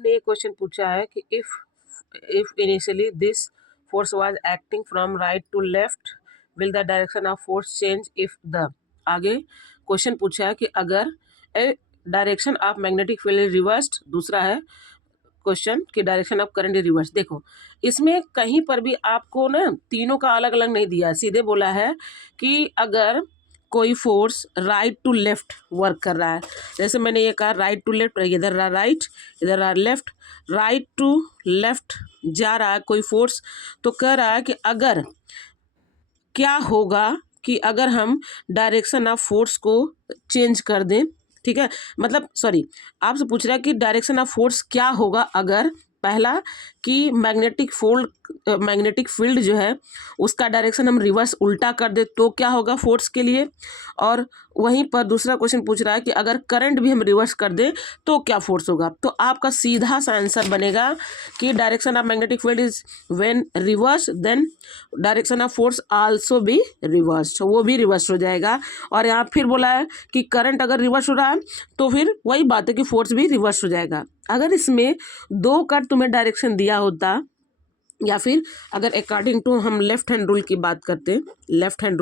आपने ये क्वेश्चन पूछा है कि if initially this force was acting from right to left will the direction of force change if the, आगे question पूछा है कि अगर a direction of magnetic field reversed, दूसरा है क्वेश्चन कि डायरेक्शन ऑफ करंट रिवर्स। देखो इसमें कहीं पर भी आपको ना तीनों का अलग अलग नहीं दिया, सीधे बोला है कि अगर कोई force right to left work कर रहा है, जैसे मैंने ये कहा राइट टू लेफ्ट, इधर राइट इधर लेफ्ट, राइट टू लेफ्ट जा रहा है कोई फोर्स, तो कह रहा है कि अगर क्या होगा कि अगर हम डायरेक्शन ऑफ फोर्स को चेंज कर दें, ठीक है, मतलब सॉरी आपसे पूछ रहा है कि डायरेक्शन ऑफ फोर्स क्या होगा अगर, पहला कि मैग्नेटिक फील्ड जो है उसका डायरेक्शन हम रिवर्स उल्टा कर दे तो क्या होगा फोर्स के लिए, और वहीं पर दूसरा क्वेश्चन पूछ रहा है कि अगर करंट भी हम रिवर्स कर दें तो क्या फोर्स होगा। तो आपका सीधा सा आंसर बनेगा कि direction of magnetic field is when reverse then direction of force also be reverse, वो भी रिवर्स हो जाएगा। और यहाँ फिर बोला है कि करंट अगर रिवर्स हो रहा है तो फिर वही बात है कि फोर्स भी रिवर्स हो जाएगा। अगर इसमें दो का तुम्हें डायरेक्शन दिया होता, या फिर अगर अकॉर्डिंग टू हम लेफ्ट हैंड रूल की बात करते हैं, लेफ्ट हैंड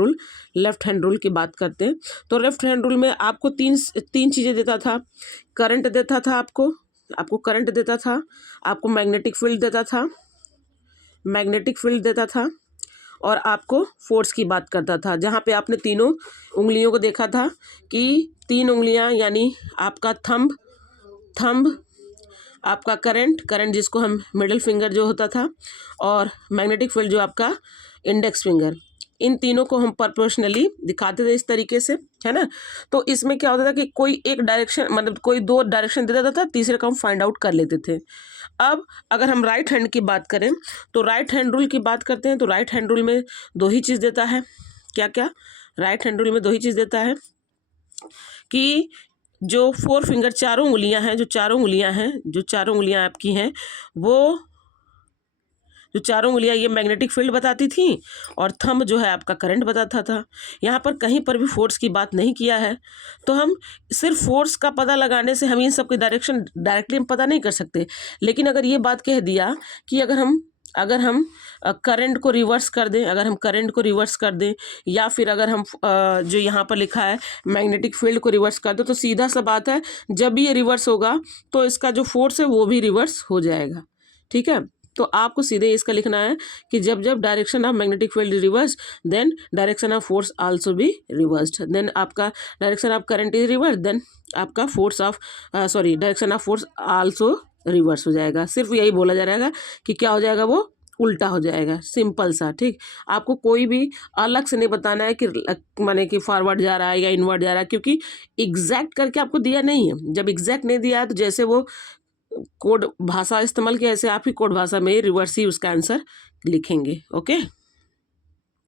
रूल की बात करते हैं, तो लेफ्ट हैंड रूल में आपको तीन चीज़ें देता था। करंट देता था आपको करंट देता था, आपको मैग्नेटिक फील्ड देता था, और आपको फोर्स की बात करता था। जहाँ पे आपने तीनों उंगलियों को देखा था कि तीन उंगलियाँ यानी आपका थंब आपका करंट जिसको हम मिडिल फिंगर जो होता था, और मैग्नेटिक फील्ड जो आपका इंडेक्स फिंगर, इन तीनों को हम प्रोपोर्शनली दिखाते थे इस तरीके से, है ना। तो इसमें क्या होता था कि कोई एक डायरेक्शन मतलब कोई दो डायरेक्शन दे देता था, तीसरे का हम फाइंड आउट कर लेते थे। अब अगर हम राइट हैंड की बात करें तो राइट हैंड रूल की बात करते हैं, तो राइट हैंड रूल में दो ही चीज़ देता है। क्या क्या? राइट हैंड रूल में दो ही चीज़ देता है कि जो फोर फिंगर चारों उंगलियां हैं, जो चारों उंगलियां आपकी हैं, वो जो चारों उंगलियां ये मैग्नेटिक फील्ड बताती थी, और थंब जो है आपका करंट बताता था। यहाँ पर कहीं पर भी फोर्स की बात नहीं किया है, तो हम सिर्फ फोर्स का पता लगाने से हम इन सब की डायरेक्शन डायरेक्टली हम पता नहीं कर सकते। लेकिन अगर ये बात कह दिया कि अगर हम करंट को रिवर्स कर दें, या फिर अगर हम जो यहाँ पर लिखा है मैग्नेटिक फील्ड को रिवर्स कर दें, तो सीधा सा बात है जब भी ये रिवर्स होगा तो इसका जो फोर्स है वो भी रिवर्स हो जाएगा। ठीक है, तो आपको सीधे इसका लिखना है कि जब direction of magnetic field reverse then direction of force also भी रिवर्स्ड, देन आपका direction of current is reverse, then आपका direction of force also reverse हो जाएगा। सिर्फ यही बोला जा रहेगा कि क्या हो जाएगा, वो उल्टा हो जाएगा, सिंपल सा। ठीक, आपको कोई भी अलग से नहीं बताना है कि माने कि फॉरवर्ड जा रहा है या इनवर्ड जा रहा है, क्योंकि एग्जैक्ट करके आपको दिया नहीं है। जब एग्जैक्ट नहीं दिया है तो जैसे वो कोड भाषा इस्तेमाल किया, ऐसे आप ही कोड भाषा में रिवर्स ही उसका आंसर लिखेंगे। ओके।